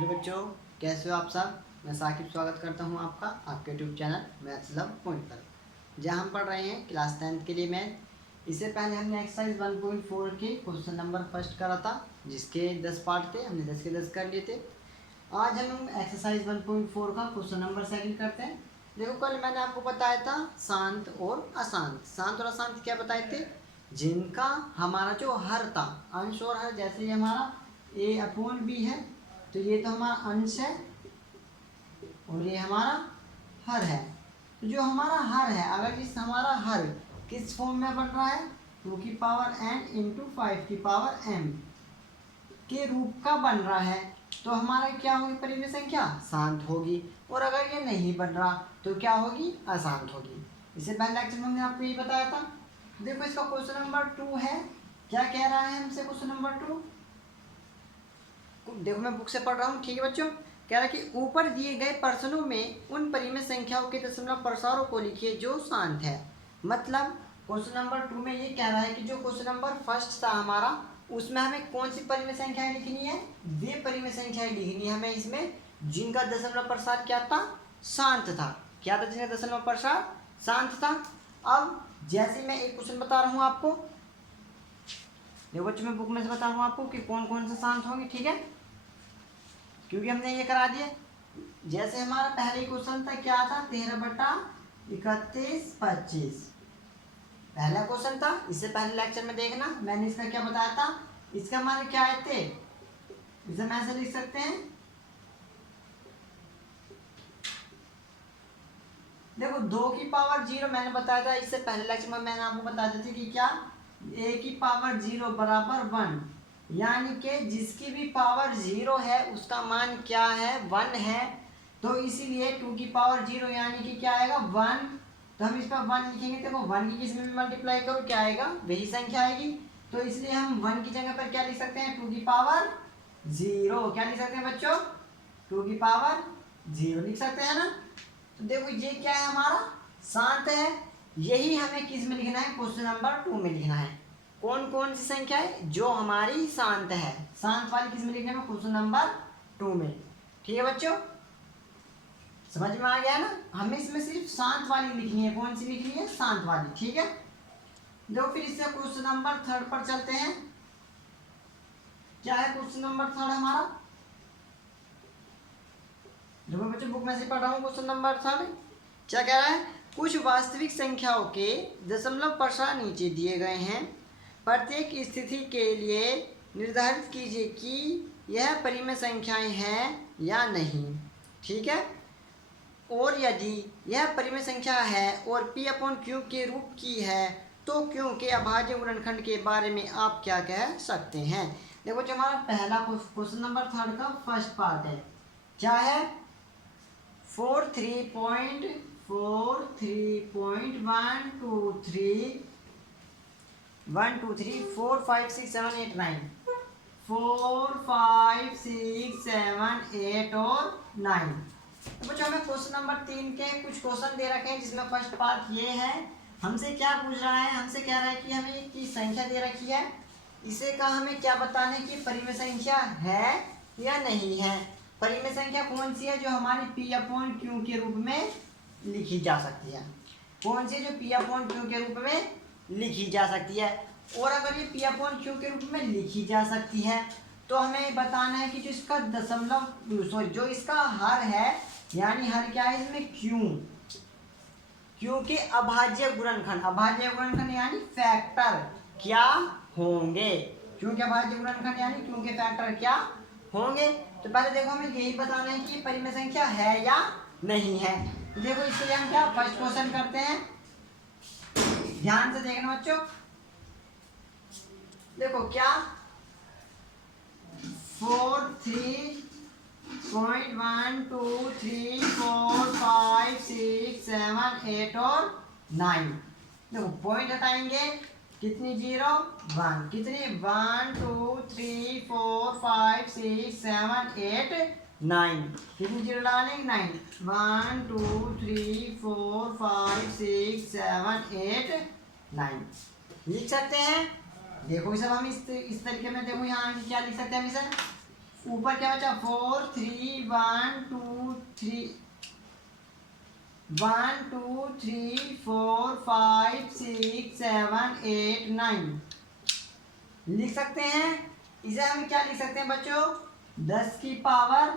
Hello बच्चों, कैसे हो आप सब। मैं साकिब स्वागत करता हूं आपका आपके YouTube channel maths love point पर, जहां हम पढ़ रहे हैं क्लास 10th के लिए मैथ। इससे पहले हमने एक्सरसाइज 1.4 के क्वेश्चन नंबर फर्स्ट करा था, जिसके 10 पार्ट थे। हमने 10 के 10 कर लिए थे। आज हम एक्सरसाइज 1.4 का क्वेश्चन नंबर सेकंड करते हैं। देखो, कल मैंने आपको बताया था शांत और अशांत। शांत और अशांत क्या बताए थे? जिनका हमारा जो हर था, अंश और हर, जैसे ये हमारा a/b है, तो ये तो हमारा अंश है और ये हमारा हर है। तो जो हमारा हर है, अगर इस हमारा हर किस फॉर्म में बन रहा है, 2n इंटू 5m के रूप का बन रहा है, तो हमारा क्या होगी परिमेय संख्या? शांत होगी। और अगर ये नहीं बन रहा तो क्या होगी? अशांत होगी। इससे पहले लेक्चर में हमने आपको ये बताया था। देखो, इसका क्वेश्चन नंबर 2 है। क्या कह रहा है हमसे क्वेश्चन नंबर 2? देखो, मैं बुक से पढ़ रहा हूँ, ठीक है बच्चों। कह रहा है कि ऊपर दिए गए प्रश्नों में उन परिमेय संख्याओं के दशमलव प्रसारों को लिखिए जो शांत है। मतलब क्वेश्चन नंबर 2 में ये कह रहा है कि जो क्वेश्चन नंबर फर्स्ट था हमारा, उसमें हमें कौन सी परिमेय संख्याएं लिखनी है? वे परिमेय संख्याएं लिखनी है हमें इसमें जिनका दशमलव प्रसार क्या था? शांत था। क्या था? जिनका दशमलव प्रसार शांत था। अब जैसे मैं एक क्वेश्चन बता रहा हूँ आपको, देखो बच्चों, मैं बुक में से बता रहा हूँ आपको कि कौन कौन से शांत होंगे, ठीक है, क्योंकि हमने ये करा दिया। जैसे हमारा पहले क्वेश्चन था, क्या था? 13/31/25 पहला क्वेश्चन था। इससे पहले लेक्चर में देखना मैंने इसका क्या बताया था। इसका हमारे क्या आए थे? इसे हम ऐसे लिख सकते हैं। देखो, 2 की पावर 0 मैंने बताया था इससे पहले लेक्चर में। मैंने आपको बता दी थी कि क्या a की पावर 0 बराबर 1, यानी कि जिसकी भी पावर 0 है उसका मान क्या है? 1 है। तो इसीलिए 2 की पावर 0 यानी कि क्या आएगा? 1। तो हम इस पर 1 लिखेंगे। देखो, 1 की किसी में भी मल्टीप्लाई करो, क्या आएगा? वही संख्या आएगी। तो इसलिए हम 1 की जगह पर क्या लिख सकते हैं? 2 की पावर 0। क्या लिख सकते हैं बच्चों? 2 की पावर 0 लिख सकते हैं ना। तो देखो, ये क्या है? हमारा शांत है। यही हमें किस में लिखना है? क्वेश्चन नंबर 2 में लिखना है। कौन कौन सी संख्या है जो हमारी शांत है? शांत वाली किस में लिखना है? क्वेश्चन नंबर 2 में। ठीक है बच्चों, समझ में आ गया ना। हमें इसमें सिर्फ शांत वाली लिखनी है। कौन सी लिखनी है? शांत वाली, ठीक है। देखो, फिर इससे क्वेश्चन नंबर 3 पर चलते हैं। क्या है क्वेश्चन नंबर 3 हमारा? देखो बच्चों, बुक में से पढ़ रहा हूँ। क्वेश्चन नंबर 3 क्या कह रहा है? कुछ वास्तविक संख्याओं के दशमलव प्रसार नीचे दिए गए हैं। प्रत्येक स्थिति के लिए निर्धारित कीजिए कि यह परिमेय संख्याएं हैं या नहीं, ठीक है। और यदि यह परिमेय संख्या है और P/Q के रूप की है, तो Q के अभाज्य गुणनखंड के बारे में आप क्या कह सकते हैं? देखो, जो हमारा पहला क्वेश्चन नंबर 3 का फर्स्ट पार्ट है, क्या है? 4 3.43 4 5 6 7 8 और 9। तो बच्चों, हमें क्वेश्चन नंबर 3 के कुछ क्वेश्चन दे रखे हैं, जिसमें फर्स्ट पार्ट ये है। हमसे क्या पूछ रहा है? हमसे कह रहा है कि हमें एक संख्या दे रखी है, इसे का हमें क्या बताना है कि परिमेय संख्या है या नहीं है। परिमेय संख्या कौन सी है जो हमारी P/Q के रूप में लिखी जा सकती है? कौन सी जो P/Q के रूप में लिखी जा सकती है? और अगर ये P/Q के रूप में लिखी जा सकती है, तो हमें बताना है कि जो इसका जो इसका हर है, यानी हर क्या है इसमें? Q के अभाज्य गुणनखंड यानी फैक्टर क्या होंगे? Q के अभाज्य गुणनखंड यानी Q के फैक्टर क्या होंगे? तो पहले देखो, हमें यही बताना है कि परिमेय संख्या है या नहीं है। तो देखो, इसके लिए हम क्या फर्स्ट क्वेश्चन करते हैं। ध्यान से देखना बच्चों। देखो, क्या 4 3.1 2 3 4 5 6 7 8 और 9। देखो, पॉइंट हटाएंगे, कितनी? 0 1, कितनी? 1 2 3 4 5 6 7 8 9, कितनी 0 लगाने? 9। 1 2 3 4 5 6 7 8 9 लिख सकते हैं। देखो, इसे हम इस तरीके में, देखो यहाँ क्या लिख सकते हैं हम इसे? ऊपर क्या बचा 4 3 1 2 3 1 2 3 4 5 6 7 8 9 लिख सकते हैं। इसे हम क्या लिख सकते हैं बच्चों, 10 की पावर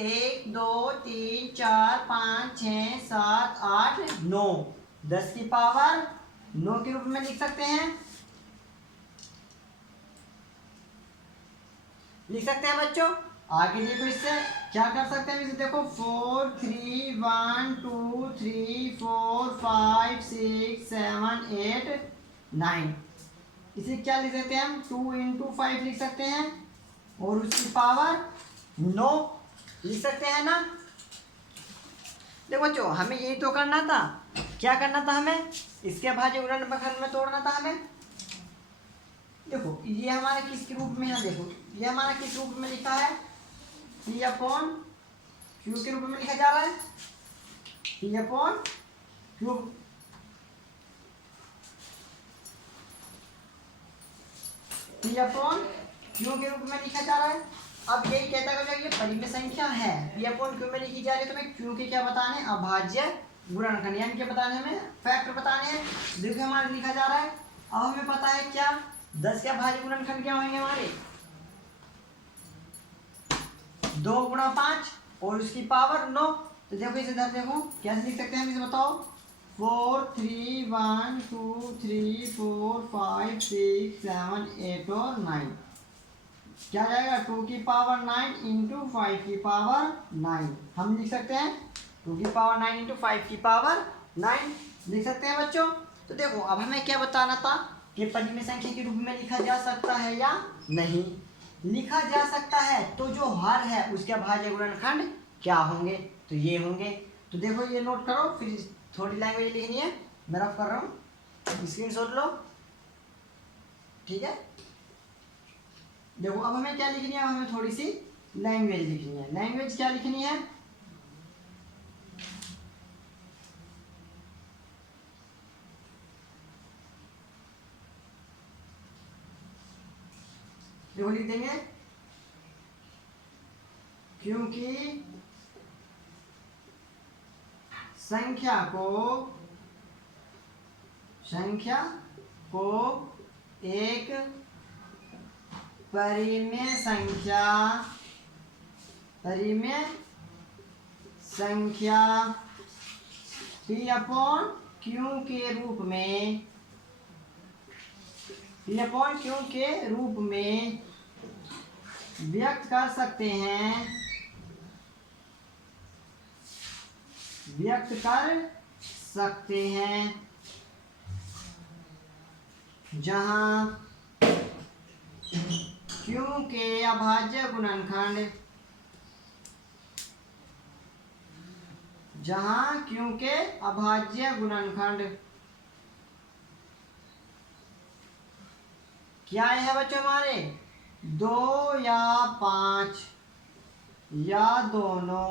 1 2 3 4 5 6 7 8 9, 10 की पावर 9 के रूप में लिख सकते हैं। लिख सकते हैं बच्चों। आगे देखो, इससे क्या कर सकते हैं, इसे देखो 4 3 1 2 3 4 5 6 7 8 9, इसे क्या लिख सकते हैं हम 2 इंटू 5 लिख सकते हैं और उसकी पावर 9 लिख सकते हैं ना। देखो बच्चों, हमें यही तो करना था। क्या करना था हमें, इसके भाज्य गुणनखंड में तोड़ना था हमें। देखो ये हमारा किस रूप में है, देखो ये हमारा किस रूप में लिखा है, P अपॉन Q के रूप में लिखा जा रहा है। P upon Q, P upon Q के रूप में लिखा जा रहा है। अब यही कहता है कि ये परिमेय संख्या है, P अपॉन Q में लिखी जा रही है, तो हमें Q के क्या बताने हैं, अभाज्य गुणनखंड, यानी क्या बताने हैं, हमें फैक्टर बताने हैं। देखो हमारा लिखा जा रहा है। अब हमें पता है क्या, 10 के अभाज्य गुणनखंड क्या होंगे हमारे, 2 गुणा 5 और उसकी पावर 9। तो देखो इसे इधर देखो कैसे लिख सकते हैं हम, इसे बताओ 4 3 1 2 3 4 5 6 7 8 और 9, क्या जाएगा 2 की पावर 9 इंटू 5 की पावर 9, हम लिख सकते हैं 2 की पावर 9 इंटू 5 की पावर 9 लिख सकते हैं बच्चों। तो देखो अब हमें क्या बताना था कि परिमेय संख्या के रूप में लिखा जा सकता है या नहीं। लिखा जा सकता है तो जो हर है उसके अभाज्य गुणनखंड क्या होंगे, तो ये होंगे। तो देखो ये नोट करो, फिर थोड़ी लैंग्वेज लिखनी है, मैं रफ कर रहा हूँ, स्क्रीनशॉट लो, ठीक है। देखो अब हमें क्या लिखनी है, हमें थोड़ी सी लैंग्वेज लिखनी है। लैंग्वेज क्या लिखनी है, देखो लिख देंगे क्योंकि संख्या को एक परिमेय संख्या P अपॉन Q के रूप में, P अपॉन Q के रूप में व्यक्त कर सकते हैं, जहां Q के अभाज्य गुणनखंड क्या है बच्चों हमारे, 2 या 5 या दोनों।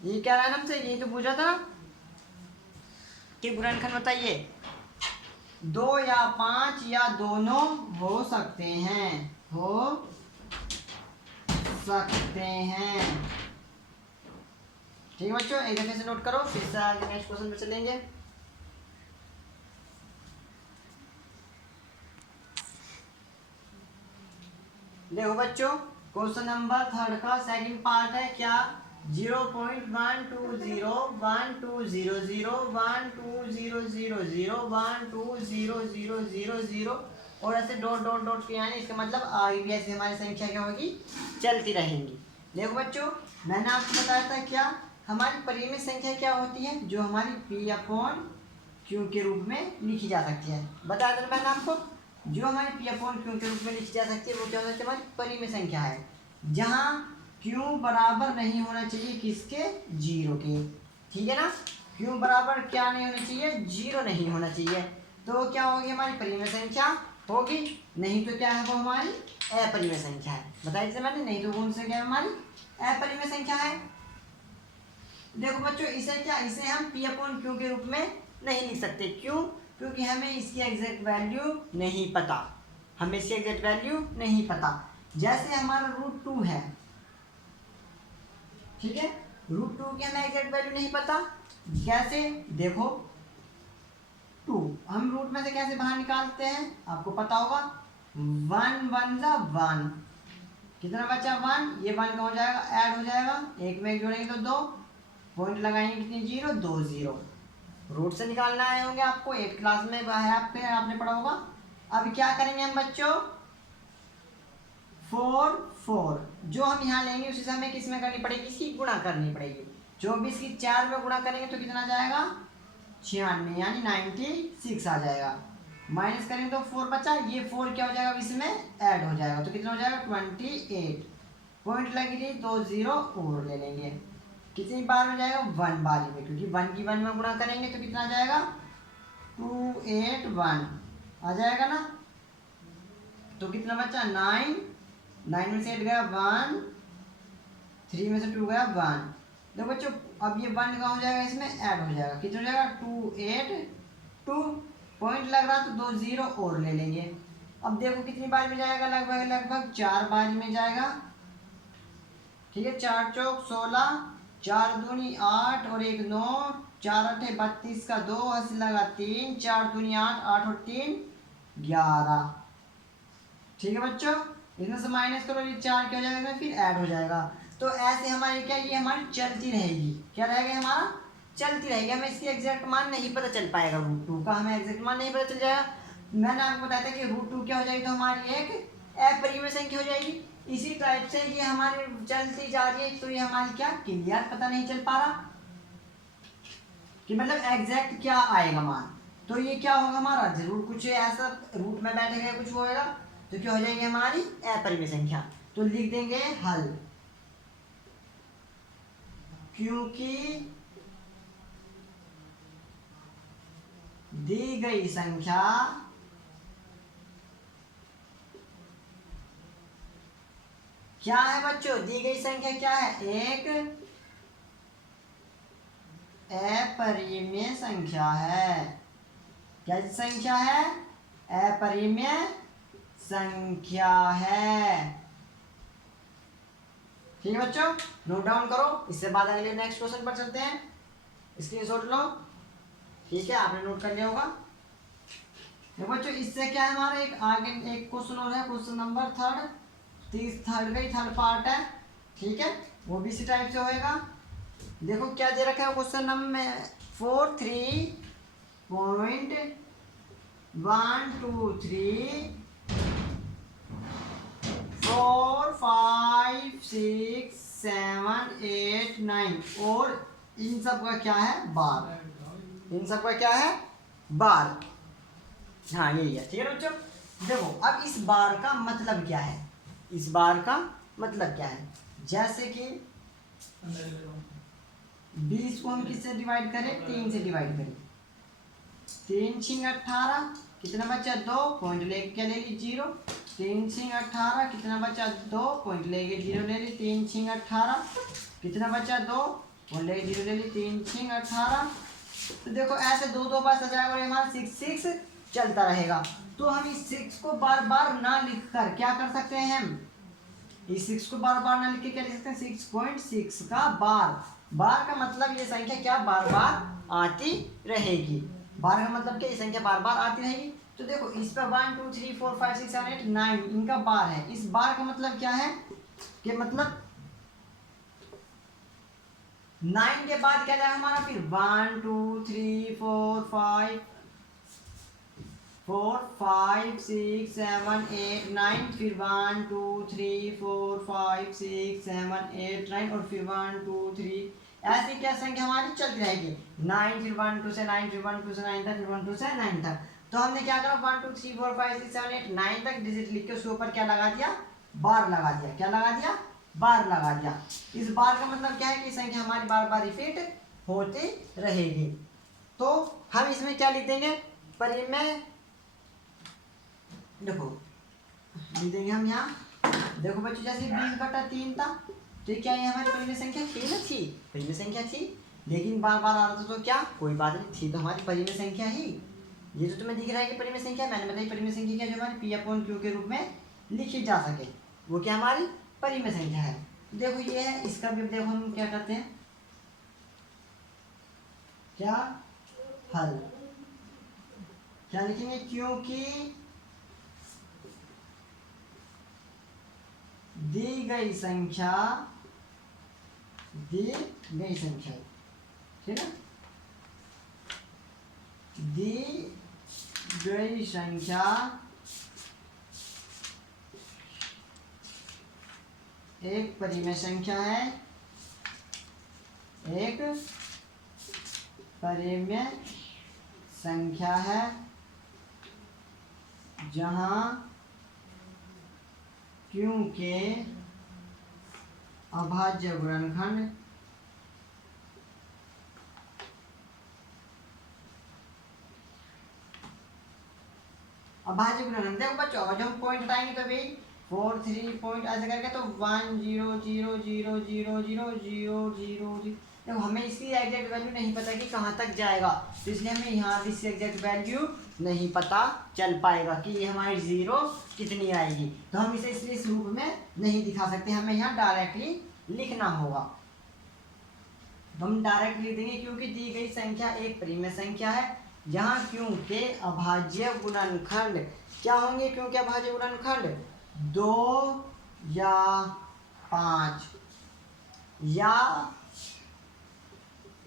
ये क्या रहा है हमसे, यही तो पूछा था कि गुणनखंड बताइए, 2 या 5 या दोनों हो सकते हैं, ठीक है बच्चों। एक दफे से नोट करो, फिर से आगे नेक्स्ट क्वेश्चन पे चलेंगे। देखो बच्चों, क्वेश्चन नंबर 3 का सेकंड पार्ट है क्या, 0.120 और ऐसे डॉट डॉट डॉट के आने, इसका मतलब आगे भी ऐसे हमारी संख्या क्या होगी, चलती रहेंगी। देखो बच्चों, मैंने आपको बताया था क्या, हमारी परिमेय संख्या क्या होती है, जो हमारी P अपॉन Q के रूप में लिखी जा सकती है। बताया था मैंने आपको, जो हमारी P अपॉन Q के रूप में लिखी जा सकती है वो क्या हो सकती है, हमारी परिमेय संख्या है, जहाँ Q बराबर नहीं होना चाहिए किसके, 0 के, ठीक है ना। Q बराबर क्या नहीं होना चाहिए, 0 नहीं होना चाहिए, तो क्या होगी हमारी परिमेय संख्या होगी, नहीं तो क्या है वो हमारी अपरिमेय संख्या है। बताइए जैसे मैंने, नहीं तो कौन सा क्या है हमारी अपरिमेय संख्या है। देखो बच्चों, इसे हम P अपॉन Q के रूप में नहीं लिख सकते, क्यों, क्योंकि हमें इसकी एग्जैक्ट वैल्यू नहीं पता, हमें इसकी एग्जैक्ट वैल्यू नहीं पता। जैसे हमारा √2 है, ठीक है, √2 की हमें एग्जैक्ट वैल्यू नहीं पता। कैसे, देखो 2 हम रूट में से कैसे बाहर निकालते हैं, आपको पता होगा। 1 1 जा 1, कितना बचा 1, ये 1 का हो जाएगा, ऐड हो जाएगा, एक में एक जोड़ेंगे तो 2, पॉइंट लगाएंगे कितनी 0 2 0। रूट से निकालना आए होंगे आपको, 8 क्लास में है आपने पढ़ा होगा। अब क्या करेंगे हम बच्चों, 4 4 जो हम यहाँ लेंगे उसी से हमें किस में करनी पड़ेगी, इसकी गुणा करनी पड़ेगी। 24 की 4 में गुणा करेंगे तो कितना जाएगा 96, यानी 96 आ जाएगा। माइनस करेंगे तो 4 बचा, ये 4 क्या हो जाएगा इसमें ऐड हो जाएगा, तो कितना हो जाएगा 28। पॉइंट लगी रही 2 0 और ले लेंगे, कितनी बार में जाएगा 1 बारी में, क्योंकि 1 की 1 में गुणा करेंगे तो कितना जाएगा 281 आ जाएगा ना। तो कितना बचा 9, 9 में से 8 गया 1, 3 में से 2 गया 1। देखो बच्चों अब ये 1 का हो जाएगा इसमें ऐड हो जाएगा, कितना हो जाएगा 282, पॉइंट लग रहा तो 2 0 और ले लेंगे। अब देखो कितनी बार में जाएगा, लगभग 4 बार में जाएगा, ठीक है। 4 चौक 16, 4 दूनी 8 और 1 9, 4 8 32 का 2 80 लगा 3, 4 दूनी 8, 8 और 3 11, ठीक है बच्चों। इसमें से माइनस करो, ये 4 क्या हो जाएगा फिर ऐड हो जाएगा। तो ऐसे हमारी क्या, ये हमारी चलती रहेगी, क्या रहेगा हमारा चलती रहेगी। हमें इसकी एग्जैक्ट मान नहीं पता चल पाएगा, √2 का हमें एग्जैक्ट मान नहीं पता चल जाएगा। मैंने आपको बताया था कि √2 क्या हो जाएगी, तो हमारी एक अपरिमेय संख्या हो जाएगी। इसी टाइप से ये हमारी चलती जा रही है, तो ये हमारी क्या क्लियर पता नहीं चल पा रहा कि मतलब एग्जैक्ट क्या आएगा मान। तो ये क्या होगा हमारा, जरूर कुछ ऐसा रूट में बैठेगा कुछ होएगा, तो क्या हो जाएगी हमारी अपरिमेय संख्या। तो लिख देंगे हल, क्योंकि दी गई संख्या क्या है बच्चों, दी गई संख्या क्या है, एक अपरिमेय संख्या है। क्या संख्या है, अपरिमेय संख्या है, ठीक है बच्चों। नोट डाउन करो, इससे बाद अगले नेक्स्ट क्वेश्चन पर चलते हैं, स्क्रीनशॉट लो, ठीक है, आपने नोट कर लिया होगा। देखो बच्चों इससे क्या है हमारा एक आगे एक क्वेश्चन और है, क्वेश्चन नंबर 3 थर्ड पार्ट है, ठीक है, वो भी इसी टाइप से होएगा। देखो क्या दे रखा है क्वेश्चन नंबर 4 3.123 4 5 6 7 8 9 और इन सब का क्या है बार, इन सब का क्या है बार, हाँ यही है, ठीक है बच्चों। देखो अब इस बार का मतलब क्या है, इस बार का मतलब क्या है, जैसे कि 20 को हम किससे डिवाइड करें, 3 से डिवाइड करें, 3 6 18, कितना बचा 2, पॉइंट लेके क्या ले ली 0, 3 6 18, कितना बचा 2, पॉइंट लेके 0 ले ली, 3 6 18, कितना बचा 2, पॉइंट लेके 0 ले ली, 3 6 18। तो देखो ऐसे 2 2 बार सजाएगा और हमारा 6 6 चलता रहेगा। तो हम इस 6 को बार बार ना लिख कर क्या कर सकते हैं, हम इस 6 को बार बार ना लिख के क्या लिख सकते हैं, 6.6 का बार का मतलब ये संख्या क्या बार बार आती रहेगी, बार का मतलब क्या ये संख्या बार बार आती रहेगी। तो देखो इस पर 1 2 3 4 5 6 7 8 9 इनका बार है, इस बार का मतलब क्या है कि मतलब 9 के बाद क्या जाएगा हमारा फिर 1 2 3 4 5 6 7 8 9, फिर 1 2 3 4 5 6 7 8 9 और फिर 1 2 3, ऐसी क्या संख्या हमारी चलती रहेगी, 9 फिर 1 2 से 9, फिर 1 2 से 9 तक, फिर 1 2 से 9 तक। तो हमने क्या करा 1 2 3 4 5 6 7 8 9 तक डिजिट लिख के उसके ऊपर क्या लगा दिया, बार लगा दिया, क्या लगा दिया, बार लगा दिया। इस बार का मतलब क्या है कि संख्या हमारी बार बार रिपीट होती रहेगी। तो हम इसमें क्या लिख देंगे, परिमेय, देखो लिख देंगे हम यहाँ, देखो बच्चों जैसे 20/3 था, तो क्या ये हमारी परिमेय संख्या थी ना, थी परिमेय संख्या थी, लेकिन बार बार आ रहा था तो क्या कोई बात नहीं, थी तो हमारी परिमेय संख्या ही, ये तो तुम्हें दिख रहा है कि परिमेय संख्या, मैंने बताई परिमेय संख्या क्या, जो हमारी P/Q के रूप में लिखी जा सके, वो क्या हमारी परिमेय संख्या है। देखो ये है, इसका भी देखो हम क्या करते हैं, क्या हल क्या लिखेंगे, क्योंकि दी गई संख्या ठीक है, दी गई संख्या एक परिमेय संख्या है, एक परिमेय संख्या है जहां Q के अभाज्य गुणनखंड देखो बच्चों, जब हम पॉइंट हटाएंगे तो भाई 4 3 पॉइंट ऐसे करके तो 1 0 0 0 0 0 0 0। देखो हमें इसकी एग्जैक्ट वैल्यू नहीं पता कि कहाँ तक जाएगा, तो इसलिए हमें यहाँ भी इसकी एग्जैक्ट वैल्यू नहीं पता चल पाएगा कि ये हमारी जीरो कितनी आएगी, तो हम इसे इसलिए इस रूप में नहीं दिखा सकते, हमें यहाँ डायरेक्टली लिखना होगा। तो हम डायरेक्ट लिख देंगे, क्योंकि दी गई संख्या एक परिमेय संख्या है जहाँ Q के अभाज्य गुणनखंड क्या होंगे, Q के अभाज्य गुणनखंड 2 या 5 या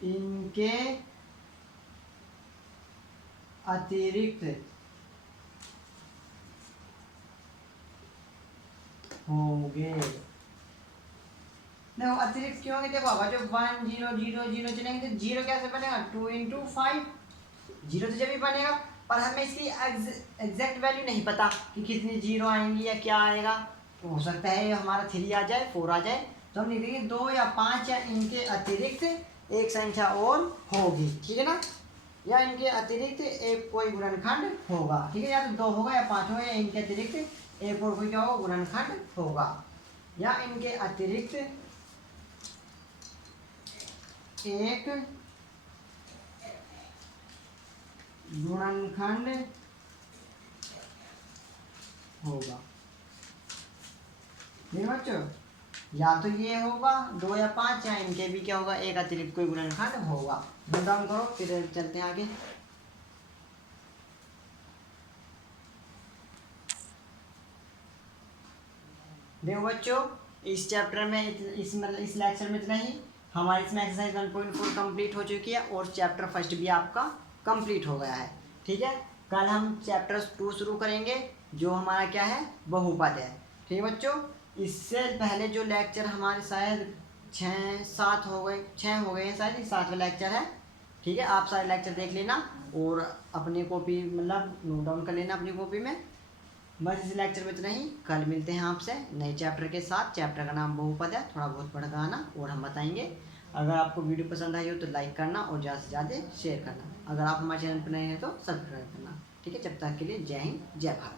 इनके अतिरिक्त होंगे। देखो अतिरिक्त क्यों होंगे, देखो अगर जो 1 0 0 0 चलेंगे तो जीरो कैसे बनेगा, 2 × 5 जीरो तो जब भी बनेगा, पर हमें इसकी एग्जैक्ट वैल्यू नहीं पता कि कितनी जीरो आएंगी या क्या आएगा, तो हो सकता है हमारा 3 आ जाए 4 आ जाए, तो हम लिख देंगे 2 या 5 या इनके अतिरिक्त एक संख्या और होगी, ठीक है ना, या इनके अतिरिक्त एक कोई गुणनखंड होगा, ठीक है, या तो 2 होगा या 5 होगा, या इनके अतिरिक्त एक और कोई क्या होगा गुणनखंड होगा, या इनके अतिरिक्त एक गुणनखंड होगा। मेरे बच्चों, या तो ये होगा 2 या 5, या इनके भी क्या होगा एक अतिरिक्त कोई गुणनखंड होगा। नोट डाउन करो, फिर चलते हैं आगे। देखो बच्चों, इस चैप्टर में इस लेक्चर में इतना ही। हमारी इसमें एक्सरसाइज 1.4 कंप्लीट हो चुकी है और चैप्टर फर्स्ट भी आपका कंप्लीट हो गया है, ठीक है। कल हम चैप्टर 2 शुरू करेंगे, जो हमारा क्या है, बहुपद है, ठीक है बच्चों। इससे पहले जो लेक्चर हमारे शायद 6 हो गए हैं शायद, 7वां लेक्चर है, ठीक है। आप सारे लेक्चर देख लेना और अपनी कॉपी मतलब नोट डाउन कर लेना अपनी कॉपी में। बस इस लेक्चर में इतना ही, कल मिलते हैं आपसे नए चैप्टर के साथ। चैप्टर का नाम बहुपद है, थोड़ा बहुत पढ़ कर आना और हम बताएंगे। अगर आपको वीडियो पसंद आई हो तो लाइक करना और ज़्यादा से ज़्यादा शेयर करना। अगर आप हमारे चैनल पर नए हैं तो सब्सक्राइब करना, ठीक है। जब तक के लिए जय हिंद जय भारत।